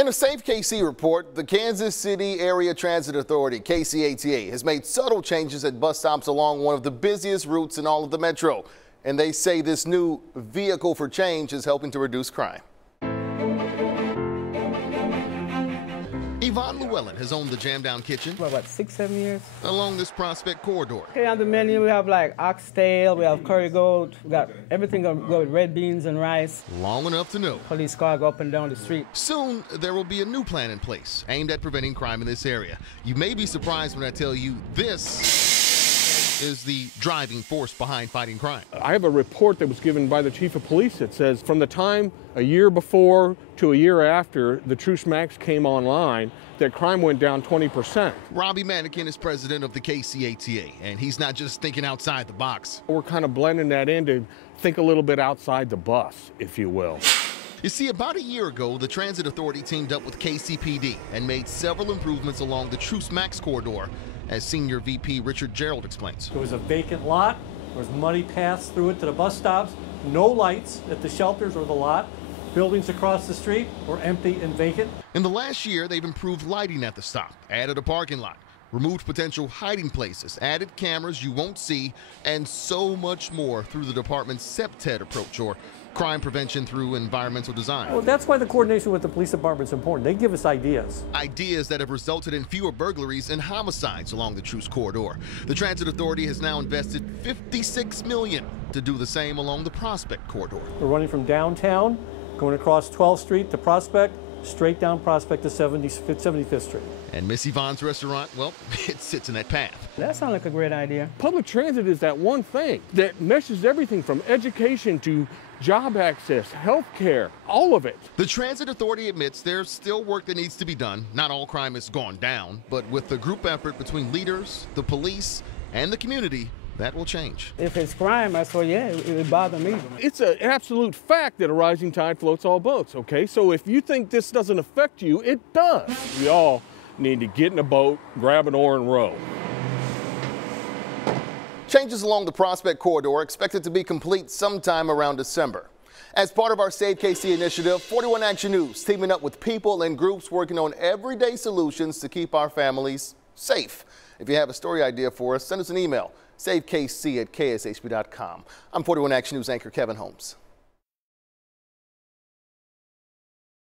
In a Safe KC report, the Kansas City Area Transit Authority, KCATA, has made subtle changes at bus stops along one of the busiest routes in all of the metro. And they say this new vehicle for change is helping to reduce crime. Yvonne Llewellyn has owned the Jam Down Kitchen. For about 6-7 years. Along this Prospect corridor. Okay, on the menu we have like oxtail, we have curry goat, we got everything go with red beans and rice. Long enough to know. Police car go up and down the street. Soon there will be a new plan in place aimed at preventing crime in this area. You may be surprised when I tell you this is the driving force behind fighting crime. I have a report that was given by the chief of police that says from the time a year before to a year after the Truce Max came online, that crime went down 20%. Robbie Manikin is president of the KCATA, and he's not just thinking outside the box. We're kind of blending that in to think a little bit outside the bus, if you will. You see, about a year ago, the Transit Authority teamed up with KCPD and made several improvements along the Truce Max corridor, as Senior VP Richard Gerald explains. There was a vacant lot, there was muddy paths through it to the bus stops, no lights at the shelters or the lot. Buildings across the street were empty and vacant. In the last year, they've improved lighting at the stop, added a parking lot, removed potential hiding places, added cameras you won't see, and so much more through the department's CPTED approach, or crime prevention through environmental design. Well, that's why the coordination with the police department is important. They give us ideas. Ideas that have resulted in fewer burglaries and homicides along the Truce corridor. The Transit Authority has now invested $56 million to do the same along the Prospect corridor. We're running from downtown, going across 12th Street to Prospect, straight down Prospect to 75th Street. And Miss Yvonne's restaurant, well, it sits in that path. That sounds like a great idea. Public transit is that one thing that meshes everything from education to job access, health care, all of it. The Transit Authority admits there's still work that needs to be done. Not all crime has gone down, but with the group effort between leaders, the police, and the community, that will change. If it's crime, I say, yeah, it would bother me. It's an absolute fact that a rising tide floats all boats, okay? So if you think this doesn't affect you, it does. We all need to get in a boat, grab an oar, and row. Changes along the Prospect corridor are expected to be complete sometime around December. As part of our Save KC initiative, 41 Action News teaming up with people and groups working on everyday solutions to keep our families safe. If you have a story idea for us, send us an email, savekc@kshb.com. I'm 41 Action News anchor Kevin Holmes.